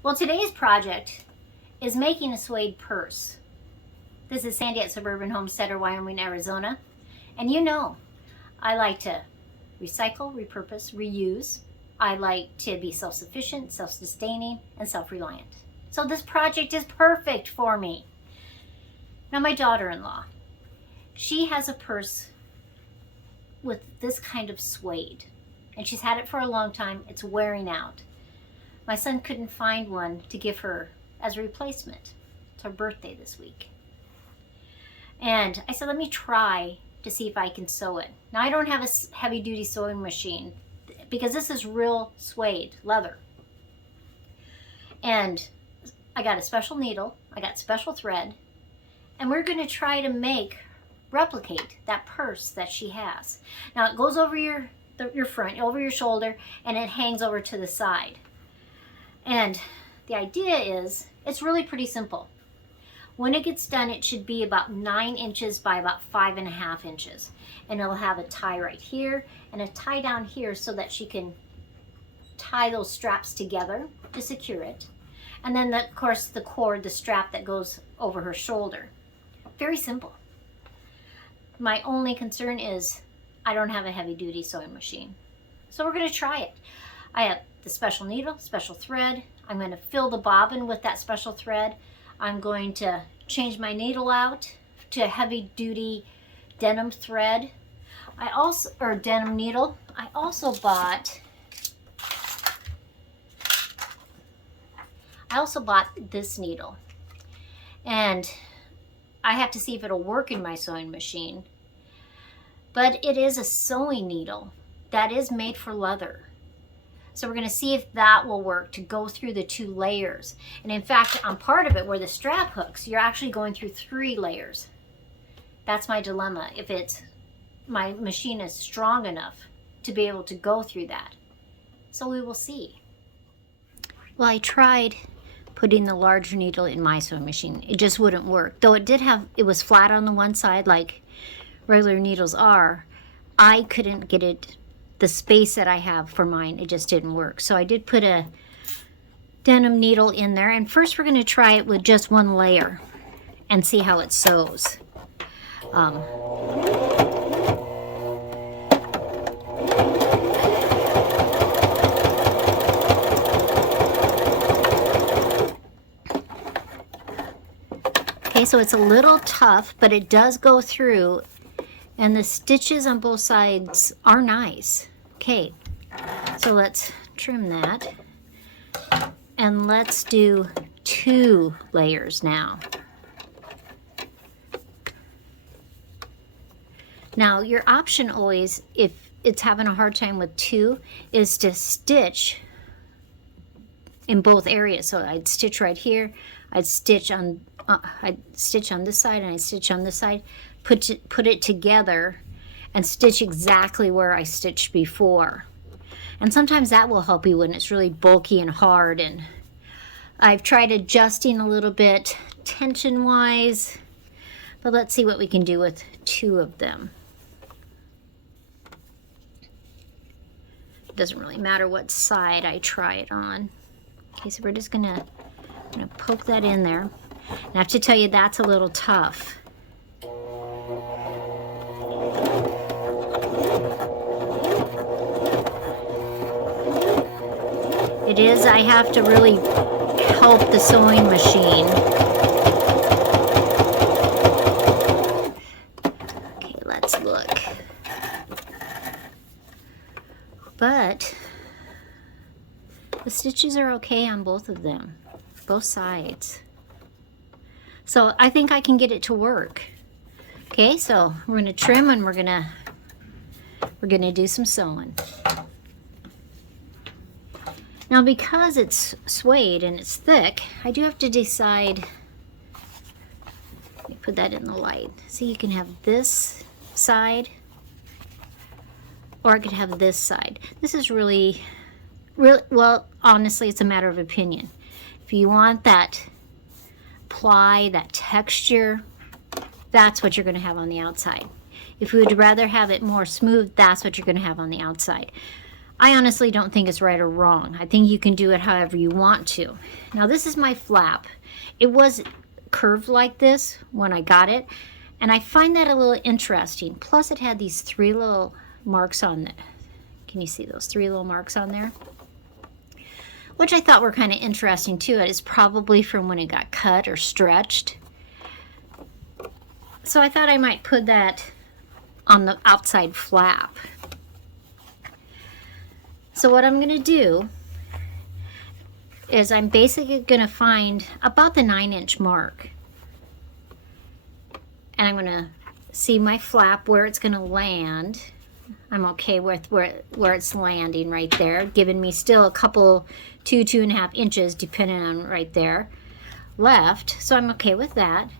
Well, today's project is making a suede purse. This is Sandi at Suburban Homesteader WY, Arizona. And you know, I like to recycle, repurpose, reuse. I like to be self-sufficient, self-sustaining, and self-reliant. So this project is perfect for me. Now my daughter-in-law, she has a purse with this kind of suede. And she's had it for a long time. It's wearing out. My son couldn't find one to give her as a replacement. It's her birthday this week. And I said, let me try to see if I can sew it. Now I don't have a heavy duty sewing machine because this is real suede, leather. And I got a special needle, I got special thread, and we're gonna try to replicate that purse that she has. Now it goes over your front, over your shoulder, and it hangs over to the side. And the idea is, it's really pretty simple. When it gets done, it should be about 9 inches by about 5.5 inches. And it'll have a tie right here and a tie down here so that she can tie those straps together to secure it. And then, of course, the cord, the strap that goes over her shoulder. Very simple. My only concern is I don't have a heavy-duty sewing machine. So we're going to try it. I have the special needle, special thread. I'm going to fill the bobbin with that special thread. I'm going to change my needle out to heavy-duty denim thread. Or denim needle. I also bought this needle. And I have to see if it'll work in my sewing machine. But it is a sewing needle that is made for leather. So we're going to see if that will work to go through the 2 layers. And in fact, on part of it where the strap hooks, you're actually going through 3 layers. That's my dilemma, if my machine is strong enough to be able to go through that. So we will see. Well, I tried putting the larger needle in my sewing machine. It just wouldn't work. Though it was flat on the one side like regular needles are, I couldn't get it, the space that I have for mine, it just didn't work. So I did put a denim needle in there, and first we're going to try it with just 1 layer and see how it sews. Okay, so it's a little tough, but it does go through. And the stitches on both sides are nice. Okay, so let's trim that. And let's do 2 layers now. Now, your option always, if it's having a hard time with 2, is to stitch in both areas. So I'd stitch right here, I'd stitch on this side, and I'd stitch on this side. Put it together and stitch exactly where I stitched before. And sometimes that will help you when it's really bulky and hard. And I've tried adjusting a little bit tension wise, but let's see what we can do with 2 of them. It doesn't really matter what side I try it on. Okay, so we're just gonna poke that in there. And I have to tell you, that's a little tough. It is, I have to really help the sewing machine. Okay, let's look. But the stitches are okay on both of them, both sides. So I think I can get it to work. Okay, so we're gonna trim and we're gonna do some sewing. Now, because it's suede and it's thick, I do have to decide. Let me put that in the light. See, you can have this side, or I could have this side. This is really, well, honestly, it's a matter of opinion. If you want that ply, that texture, that's what you're going to have on the outside. If you would rather have it more smooth, that's what you're going to have on the outside. I honestly don't think it's right or wrong. I think you can do it however you want to. Now this is my flap. It was curved like this when I got it, and I find that a little interesting. Plus it had these 3 little marks on it. Can you see those 3 little marks on there? Which I thought were kind of interesting too. It is probably from when it got cut or stretched. So I thought I might put that on the outside flap. So what I'm going to do is I'm basically going to find about the 9-inch mark. And I'm going to see my flap where it's going to land. I'm okay with where it's landing right there, giving me still a couple, 2.5 inches, depending on right there, left. So I'm okay with that.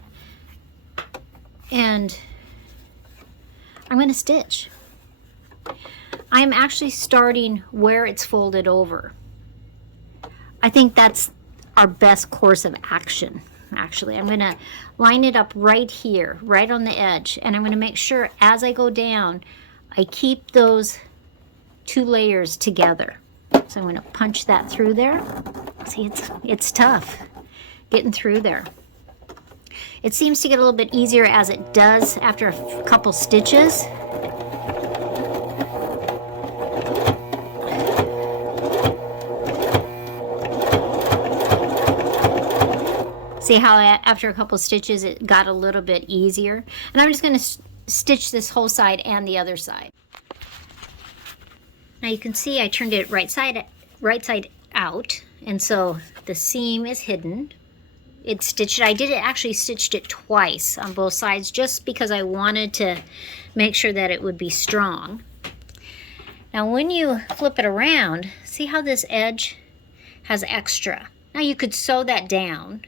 And I'm going to stitch. I'm actually starting where it's folded over. I think that's our best course of action, actually. I'm going to line it up right here, right on the edge, and I'm going to make sure as I go down, I keep those 2 layers together. So I'm going to punch that through there. See, it's tough getting through there. It seems to get a little bit easier as it does after a couple stitches. See how after a couple stitches it got a little bit easier? And I'm just going to stitch this whole side and the other side. Now you can see I turned it right side out, and so the seam is hidden. It's stitched. I did it actually stitched it twice on both sides just because I wanted to make sure that it would be strong. Now when you flip it around, see how this edge has extra. Now you could sew that down,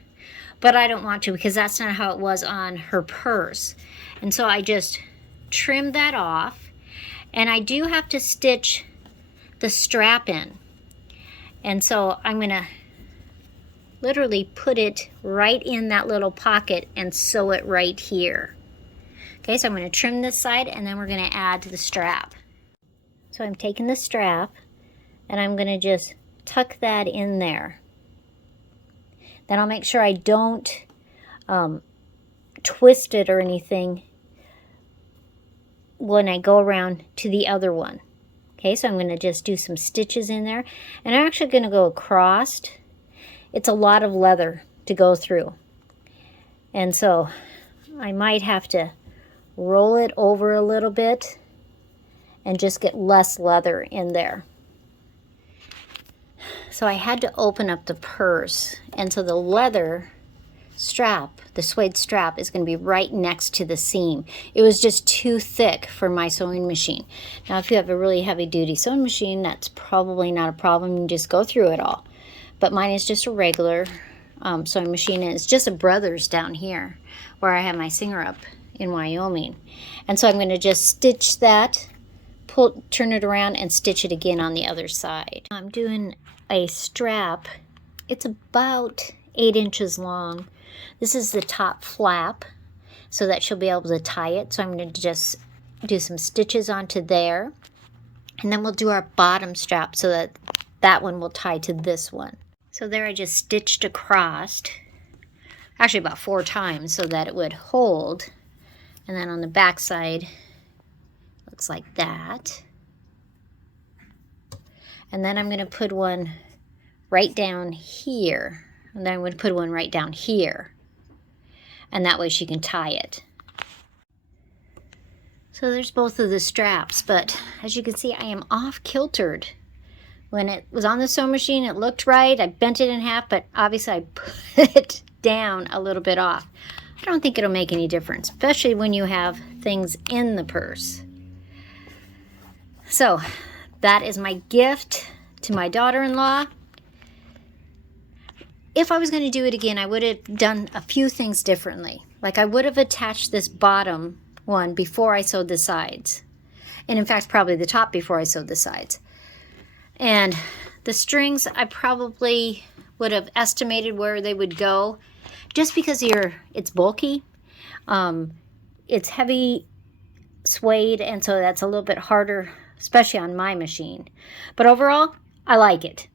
but I don't want to because that's not how it was on her purse. And so I just trimmed that off, and I do have to stitch the strap in. And so I'm gonna literally put it right in that little pocket and sew it right here. Okay, so I'm gonna trim this side and then we're gonna add the strap. So I'm taking the strap and I'm gonna just tuck that in there. Then I'll make sure I don't twist it or anything when I go around to the other one. Okay, so I'm going to just do some stitches in there, and I'm actually going to go across. It's a lot of leather to go through, and so I might have to roll it over a little bit and just get less leather in there. So I had to open up the purse, and so the leather strap, the suede strap, is going to be right next to the seam. It was just too thick for my sewing machine. Now if you have a really heavy duty sewing machine, that's probably not a problem. You can just go through it all. But mine is just a regular sewing machine, and it's just a Brothers down here where I have my Singer up in Wyoming. And so I'm going to just stitch that, turn it around and stitch it again on the other side. I'm doing a strap. It's about 8 inches long. This is the top flap so that she'll be able to tie it. So I'm going to just do some stitches onto there, and then we'll do our bottom strap so that that one will tie to this one. So there I just stitched across, actually about 4 times so that it would hold. And then on the back side, looks like that. And then I'm going to put one right down here. And then I'm going to put one right down here. And that way she can tie it. So there's both of the straps, but as you can see, I am off-kiltered. When it was on the sewing machine, it looked right. I bent it in half, but obviously I put it down a little bit off. I don't think it'll make any difference, especially when you have things in the purse. So that is my gift to my daughter-in-law. If I was going to do it again, I would have done a few things differently. Like I would have attached this bottom one before I sewed the sides. And in fact, probably the top before I sewed the sides. And the strings, I probably would have estimated where they would go. Just because it's bulky. It's heavy suede, and so that's a little bit harder especially on my machine. But overall, I like it.